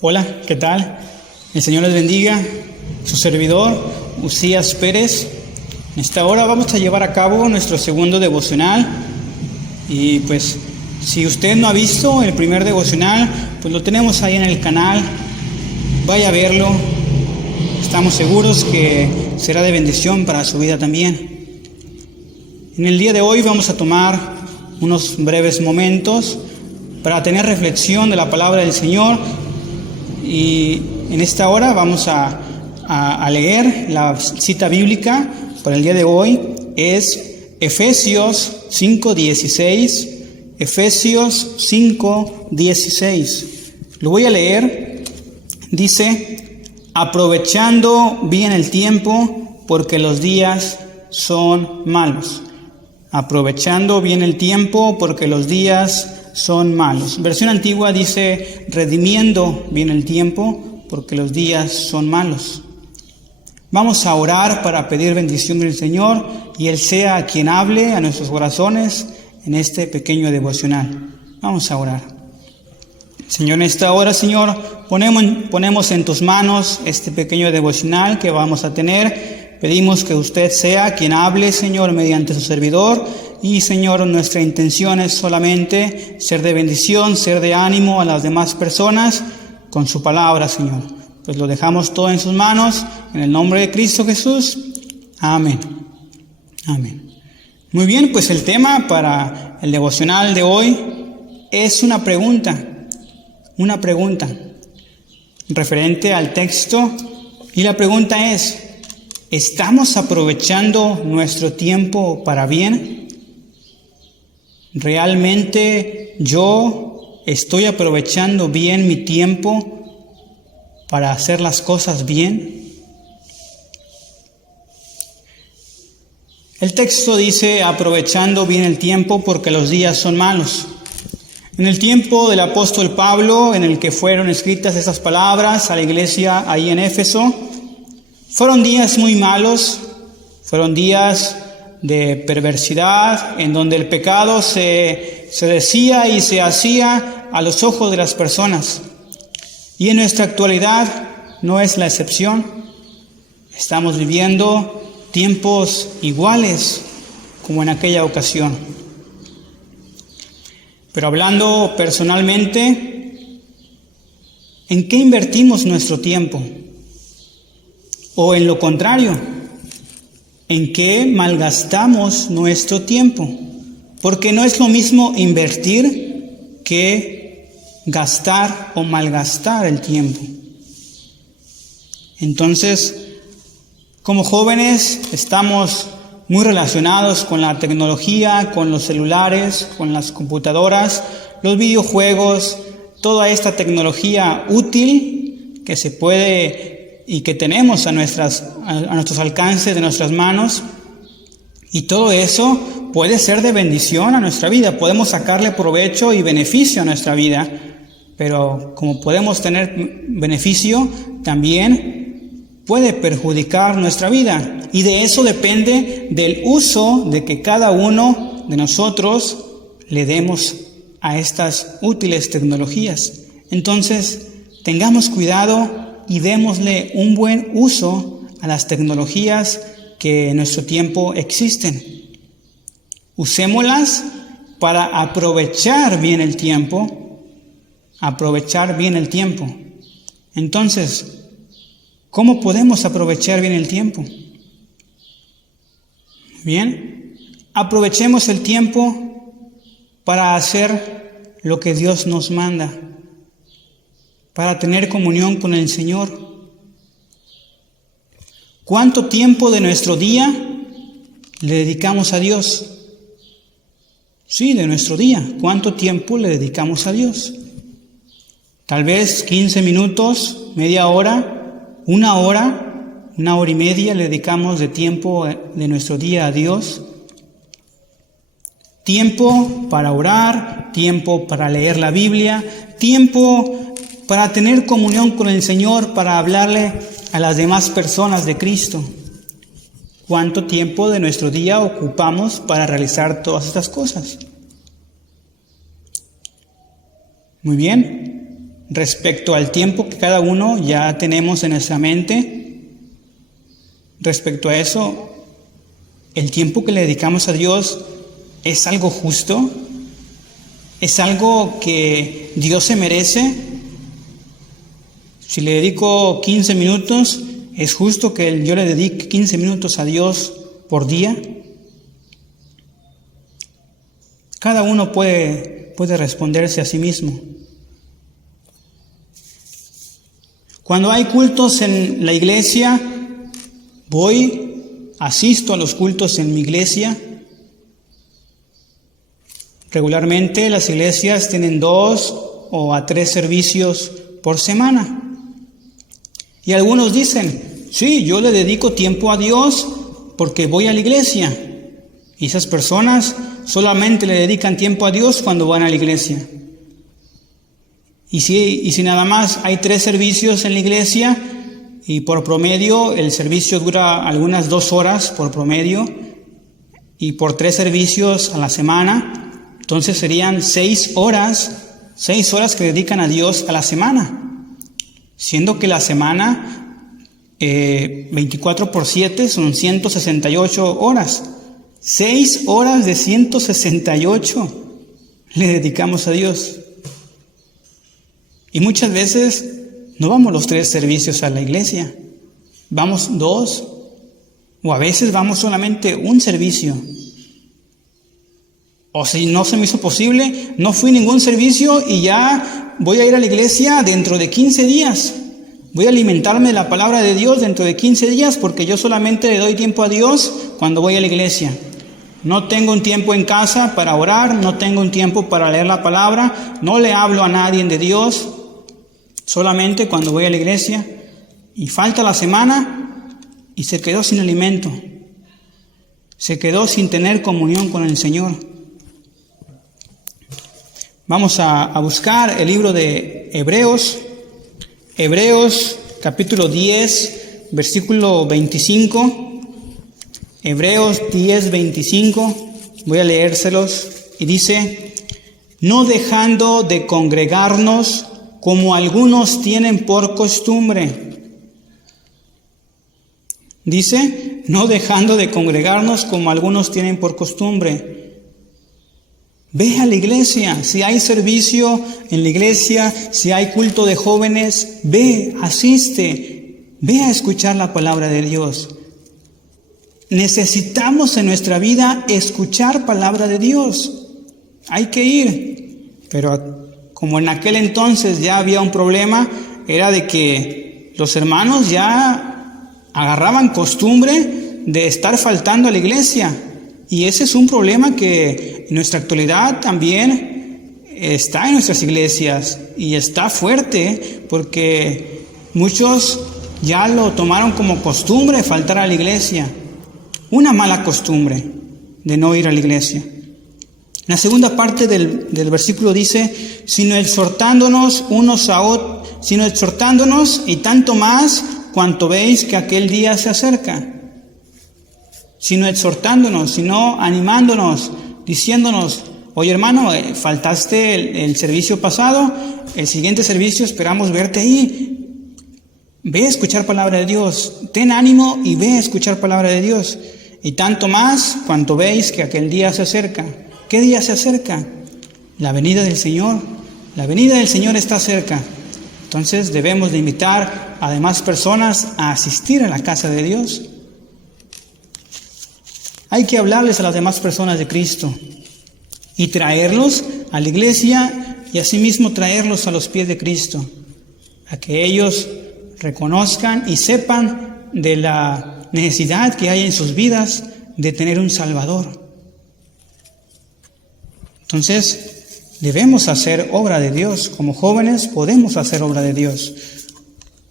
Hola, ¿qué tal? El Señor les bendiga. Su servidor, Usías Pérez. En esta hora vamos a llevar a cabo nuestro segundo devocional. Y pues, si usted no ha visto el primer devocional, pues lo tenemos ahí en el canal. Vaya a verlo. Estamos seguros que será de bendición para su vida también. En el día de hoy vamos a tomar unos breves momentos para tener reflexión de la palabra del Señor. Y en esta hora vamos a leer la cita bíblica para el día de hoy. Es Efesios 5:16. Efesios 5:16. Lo voy a leer. Dice: aprovechando bien el tiempo, porque los días son malos. Aprovechando bien el tiempo, porque los días son malos. Versión antigua dice: redimiendo bien el tiempo, porque los días son malos. Vamos a orar para pedir bendición del Señor y Él sea quien hable a nuestros corazones en este pequeño devocional. Vamos a orar. Señor, en esta hora, Señor, ponemos en tus manos este pequeño devocional que vamos a tener. Pedimos que usted sea quien hable, Señor, mediante su servidor. Y, Señor, nuestra intención es solamente ser de bendición, ser de ánimo a las demás personas con su palabra, Señor. Pues lo dejamos todo en sus manos, en el nombre de Cristo Jesús. Amén. Amén. Muy bien, pues el tema para el devocional de hoy es una pregunta referente al texto. Y la pregunta es: ¿estamos aprovechando nuestro tiempo para bien? ¿Realmente yo estoy aprovechando bien mi tiempo para hacer las cosas bien? El texto dice: aprovechando bien el tiempo porque los días son malos. En el tiempo del apóstol Pablo, en el que fueron escritas esas palabras a la iglesia ahí en Éfeso, fueron días muy malos, fueron días de perversidad, en donde el pecado se decía y se hacía a los ojos de las personas. Y en nuestra actualidad no es la excepción. Estamos viviendo tiempos iguales como en aquella ocasión. Pero hablando personalmente, ¿en qué invertimos nuestro tiempo? O en lo contrario, ¿en qué malgastamos nuestro tiempo? Porque no es lo mismo invertir que gastar o malgastar el tiempo. Entonces, como jóvenes estamos muy relacionados con la tecnología, con los celulares, con las computadoras, los videojuegos, toda esta tecnología útil que se puede y que tenemos a nuestros alcances de nuestras manos. Y todo eso puede ser de bendición a nuestra vida. Podemos sacarle provecho y beneficio a nuestra vida. Pero como podemos tener beneficio, también puede perjudicar nuestra vida. Y de eso depende del uso de que cada uno de nosotros le demos a estas útiles tecnologías. Entonces, tengamos cuidado y démosle un buen uso a las tecnologías que en nuestro tiempo existen. Usémoslas para aprovechar bien el tiempo. Entonces, ¿cómo podemos aprovechar bien el tiempo? Bien, aprovechemos el tiempo para hacer lo que Dios nos manda, para tener comunión con el Señor. ¿Cuánto tiempo de nuestro día le dedicamos a Dios? Sí, de nuestro día. ¿Cuánto tiempo le dedicamos a Dios? Tal vez 15 minutos, media hora, una hora y media le dedicamos de tiempo de nuestro día a Dios. Tiempo para orar, tiempo para leer la Biblia, tiempo para tener comunión con el Señor, para hablarle a las demás personas de Cristo. ¿Cuánto tiempo de nuestro día ocupamos para realizar todas estas cosas? Muy bien. respecto al tiempo que cada uno ya tenemos en nuestra mente. Respecto a eso, ¿el tiempo que le dedicamos a Dios es algo justo? ¿Es algo que Dios se merece? Si le dedico 15 minutos, ¿es justo que yo le dedique 15 minutos a Dios por día? Cada uno puede responderse a sí mismo. Cuando hay cultos en la iglesia, asisto a los cultos en mi iglesia. Regularmente las iglesias tienen 2 o 3 servicios por semana. Y algunos dicen, sí, yo le dedico tiempo a Dios porque voy a la iglesia. Y esas personas solamente le dedican tiempo a Dios cuando van a la iglesia. Y si nada más hay 3 servicios en la iglesia y por promedio el servicio dura algunas 2 horas por promedio y por 3 servicios a la semana, entonces serían 6 horas que dedican a Dios a la semana, siendo que la semana 24/7 son 168 horas. 6 horas de 168 le dedicamos a Dios. Y muchas veces no vamos los 3 servicios a la iglesia, vamos 2, o a veces vamos solamente un servicio. O si no se me hizo posible, no fui a ningún servicio y ya voy a ir a la iglesia dentro de 15 días. Voy a alimentarme de la palabra de Dios dentro de 15 días porque yo solamente le doy tiempo a Dios cuando voy a la iglesia. No tengo un tiempo en casa para orar, no tengo un tiempo para leer la palabra, no le hablo a nadie de Dios, solamente cuando voy a la iglesia. Y falta la semana y se quedó sin alimento, se quedó sin tener comunión con el Señor. Vamos a buscar el libro de Hebreos capítulo 10, versículo 25. Hebreos 10, 25, voy a leérselos, y dice, no dejando de congregarnos como algunos tienen por costumbre. Dice, no dejando de congregarnos como algunos tienen por costumbre. Ve a la iglesia, si hay servicio en la iglesia, si hay culto de jóvenes, ve, asiste, ve a escuchar la palabra de Dios. Necesitamos en nuestra vida escuchar palabra de Dios. Hay que ir. Pero como en aquel entonces ya había un problema, era de que los hermanos ya agarraban costumbre de estar faltando a la iglesia. Y ese es un problema que en nuestra actualidad también está en nuestras iglesias y está fuerte porque muchos ya lo tomaron como costumbre faltar a la iglesia. Una mala costumbre de no ir a la iglesia. La segunda parte del versículo dice, sino exhortándonos y tanto más cuanto veis que aquel día se acerca. Sino exhortándonos, sino animándonos, diciéndonos, oye hermano, faltaste el servicio pasado, el siguiente servicio esperamos verte ahí. Ve a escuchar palabra de Dios, ten ánimo y ve a escuchar palabra de Dios. Y tanto más cuanto veis que aquel día se acerca. ¿Qué día se acerca? La venida del Señor. La venida del Señor está cerca. Entonces debemos de invitar a demás personas a asistir a la casa de Dios. Hay que hablarles a las demás personas de Cristo y traerlos a la iglesia y asimismo traerlos a los pies de Cristo, a que ellos reconozcan y sepan de la necesidad que hay en sus vidas de tener un Salvador. Entonces, debemos hacer obra de Dios. Como jóvenes podemos hacer obra de Dios.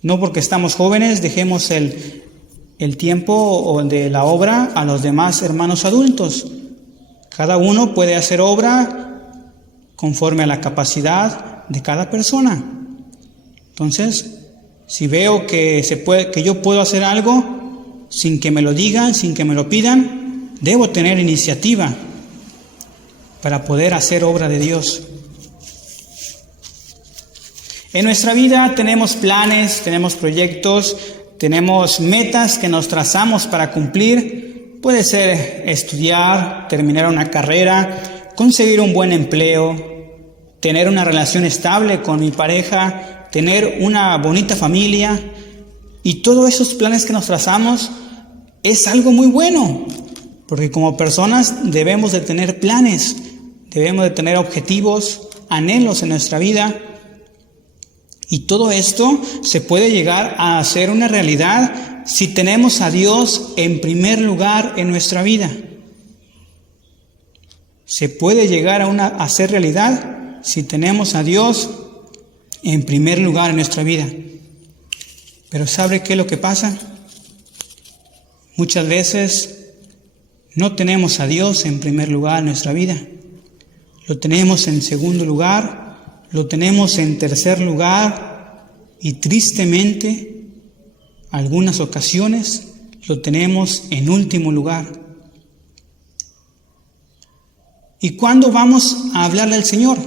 No porque estamos jóvenes dejemos el tiempo de la obra a los demás hermanos adultos. Cada uno puede hacer obra conforme a la capacidad de cada persona. Entonces, si veo que yo puedo hacer algo sin que me lo digan, sin que me lo pidan, debo tener iniciativa para poder hacer obra de Dios. En nuestra vida tenemos planes, tenemos proyectos, tenemos metas que nos trazamos para cumplir. Puede ser estudiar, terminar una carrera, conseguir un buen empleo, tener una relación estable con mi pareja, tener una bonita familia. Y todos esos planes que nos trazamos es algo muy bueno, porque como personas debemos de tener planes, debemos de tener objetivos, anhelos en nuestra vida. Y todo esto se puede llegar a hacer una realidad si tenemos a Dios en primer lugar en nuestra vida. Se puede llegar a hacer realidad si tenemos a Dios en primer lugar en nuestra vida. Pero ¿sabe qué es lo que pasa? Muchas veces no tenemos a Dios en primer lugar en nuestra vida. Lo tenemos en segundo lugar, lo tenemos en tercer lugar y tristemente, algunas ocasiones, lo tenemos en último lugar. ¿Y cuándo vamos a hablarle al Señor?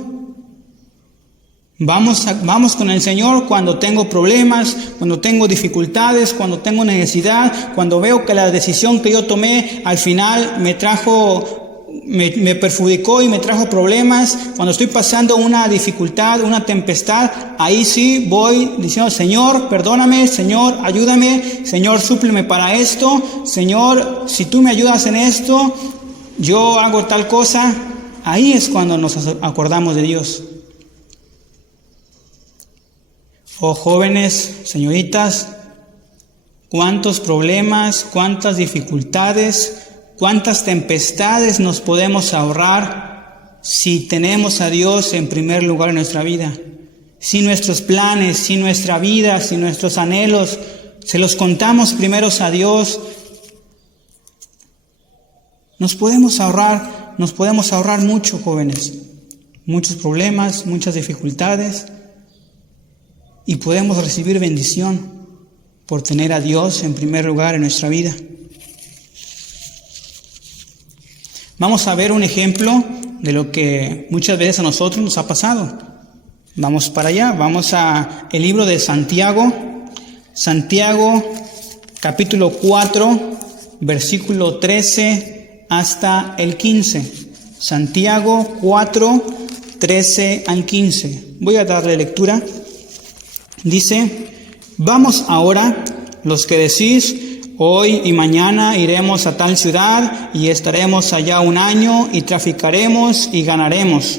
Vamos con el Señor cuando tengo problemas, cuando tengo dificultades, cuando tengo necesidad, cuando veo que la decisión que yo tomé al final me perjudicó y me trajo problemas. Cuando estoy pasando una dificultad, una tempestad, ahí sí voy diciendo: Señor, perdóname, Señor, ayúdame, Señor, súpleme para esto, Señor, si tú me ayudas en esto, yo hago tal cosa. Ahí es cuando nos acordamos de Dios. Oh jóvenes, señoritas, cuántos problemas, cuántas dificultades, cuántas tempestades nos podemos ahorrar si tenemos a Dios en primer lugar en nuestra vida. Si nuestros planes, si nuestra vida, si nuestros anhelos se los contamos primero a Dios, nos podemos ahorrar mucho, jóvenes, muchos problemas, muchas dificultades. Y podemos recibir bendición por tener a Dios en primer lugar en nuestra vida. Vamos a ver un ejemplo de lo que muchas veces a nosotros nos ha pasado. Vamos para allá, vamos a el libro de Santiago. Santiago, capítulo 4, versículo 13 hasta el 15. Santiago 4, 13 al 15. Voy a darle lectura. Dice: vamos ahora, los que decís, hoy y mañana iremos a tal ciudad y estaremos allá un año y traficaremos y ganaremos,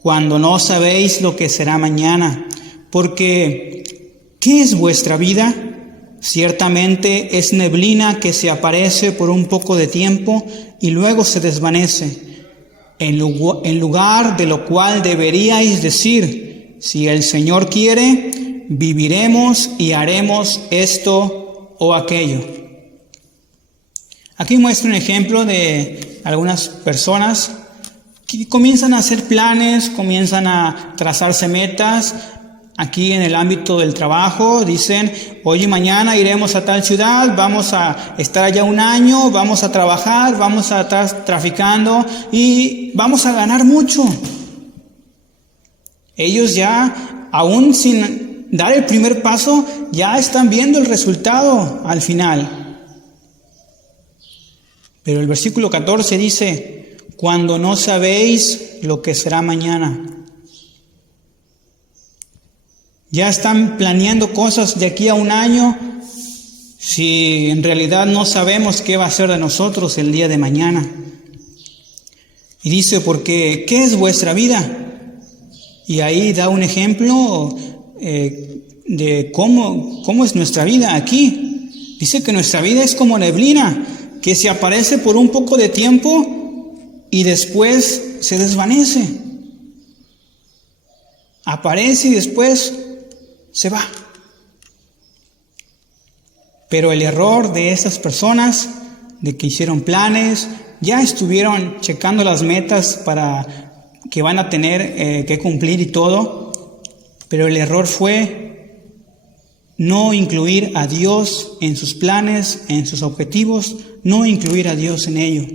cuando no sabéis lo que será mañana. Porque, ¿qué es vuestra vida? Ciertamente es neblina que se aparece por un poco de tiempo y luego se desvanece. En lugar de lo cual deberíais decir: si el Señor quiere, viviremos y haremos esto o aquello. Aquí muestra un ejemplo de algunas personas que comienzan a hacer planes, comienzan a trazarse metas. Aquí en el ámbito del trabajo dicen: hoy y mañana iremos a tal ciudad, vamos a estar allá un año, vamos a trabajar, vamos a estar traficando y vamos a ganar mucho. Ellos ya, aún sin dar el primer paso, ya están viendo el resultado al final. Pero el versículo 14 dice: cuando no sabéis lo que será mañana. Ya están planeando cosas de aquí a un año, si en realidad no sabemos qué va a ser de nosotros el día de mañana. Y dice: porque ¿qué es vuestra vida? Y ahí da un ejemplo de cómo es nuestra vida aquí. Dice que nuestra vida es como neblina, que se aparece por un poco de tiempo y después se desvanece. Aparece y después se va. Pero el error de esas personas, de que hicieron planes, ya estuvieron checando las metas para que van a tener que cumplir y todo, pero el error fue no incluir a Dios en sus planes, en sus objetivos, no incluir a Dios en ello.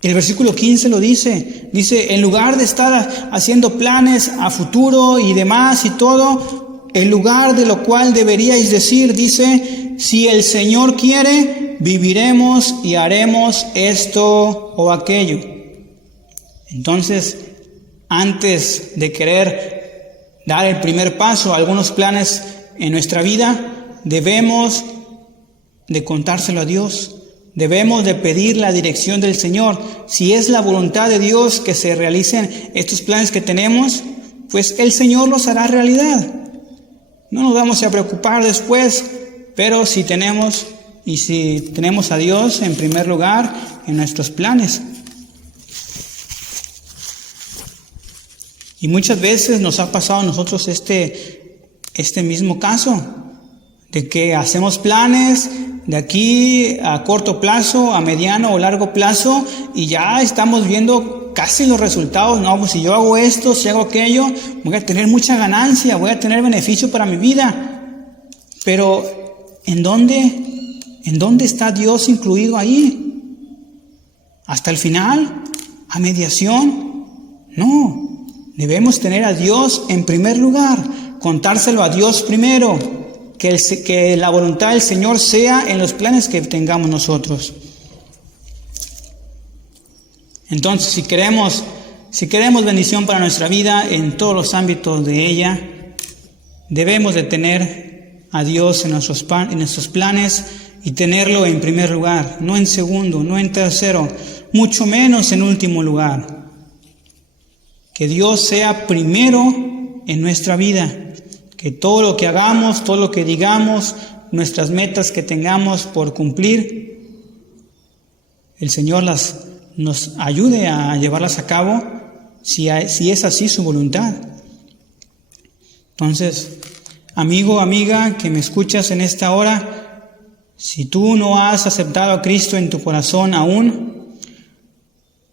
El versículo 15 lo dice. Dice, en lugar de estar haciendo planes a futuro y demás y todo, en lugar de lo cual deberíais decir, dice, si el Señor quiere, viviremos y haremos esto o aquello. Entonces, antes de querer dar el primer paso a algunos planes en nuestra vida, debemos de contárselo a Dios. Debemos de pedir la dirección del Señor. Si es la voluntad de Dios que se realicen estos planes que tenemos, pues el Señor los hará realidad. No nos vamos a preocupar después, pero si tenemos a Dios en primer lugar en nuestros planes. Y muchas veces nos ha pasado a nosotros este mismo caso, de que hacemos planes de aquí a corto plazo, a mediano o largo plazo, y ya estamos viendo casi los resultados. No, pues si yo hago esto, si hago aquello, voy a tener mucha ganancia, voy a tener beneficio para mi vida. Pero, ¿en dónde está Dios incluido ahí? ¿Hasta el final? ¿A mediación? No, debemos tener a Dios en primer lugar, contárselo a Dios primero. Que la voluntad del Señor sea en los planes que tengamos nosotros. Entonces, si queremos bendición para nuestra vida en todos los ámbitos de ella, debemos de tener a Dios en nuestros planes y tenerlo en primer lugar, no en segundo, no en tercero, mucho menos en último lugar. Que Dios sea primero en nuestra vida. Que todo lo que hagamos, todo lo que digamos, nuestras metas que tengamos por cumplir, el Señor nos ayude a llevarlas a cabo, si es así su voluntad. Entonces, amigo, amiga, que me escuchas en esta hora, si tú no has aceptado a Cristo en tu corazón aún,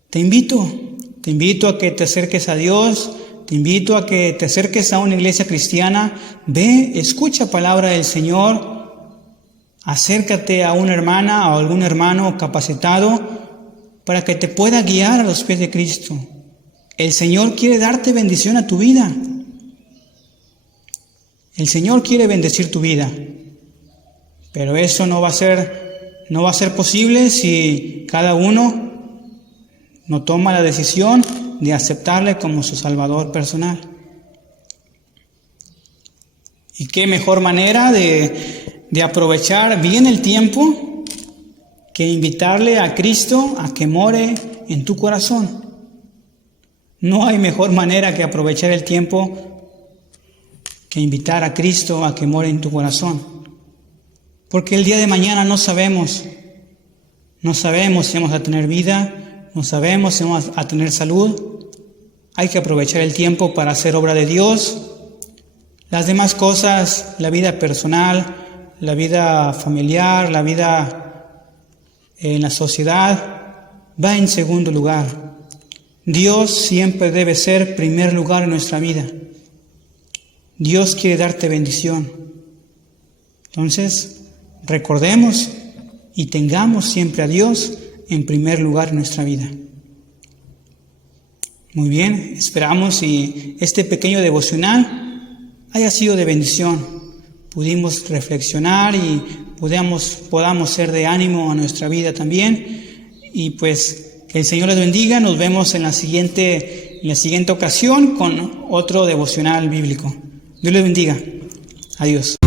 te invito a que te acerques a Dios. Te invito a que te acerques a una iglesia cristiana, ve, escucha palabra del Señor, acércate a una hermana o algún hermano capacitado para que te pueda guiar a los pies de Cristo. El Señor quiere darte bendición a tu vida. El Señor quiere bendecir tu vida, pero eso no va a ser posible si cada uno no toma la decisión de aceptarle como su Salvador personal. Y qué mejor manera de aprovechar bien el tiempo que invitarle a Cristo a que more en tu corazón. No hay mejor manera que aprovechar el tiempo que invitar a Cristo a que more en tu corazón. Porque el día de mañana no sabemos si vamos a tener vida, no sabemos si vamos a tener salud. Hay que aprovechar el tiempo para hacer obra de Dios. Las demás cosas, la vida personal, la vida familiar, la vida en la sociedad, va en segundo lugar. Dios siempre debe ser primer lugar en nuestra vida. Dios quiere darte bendición. Entonces, recordemos y tengamos siempre a Dios en primer lugar en nuestra vida. Muy bien, esperamos y este pequeño devocional haya sido de bendición. Pudimos reflexionar y podamos ser de ánimo a nuestra vida también. Y pues que el Señor les bendiga. Nos vemos en la siguiente ocasión con otro devocional bíblico. Dios les bendiga. Adiós.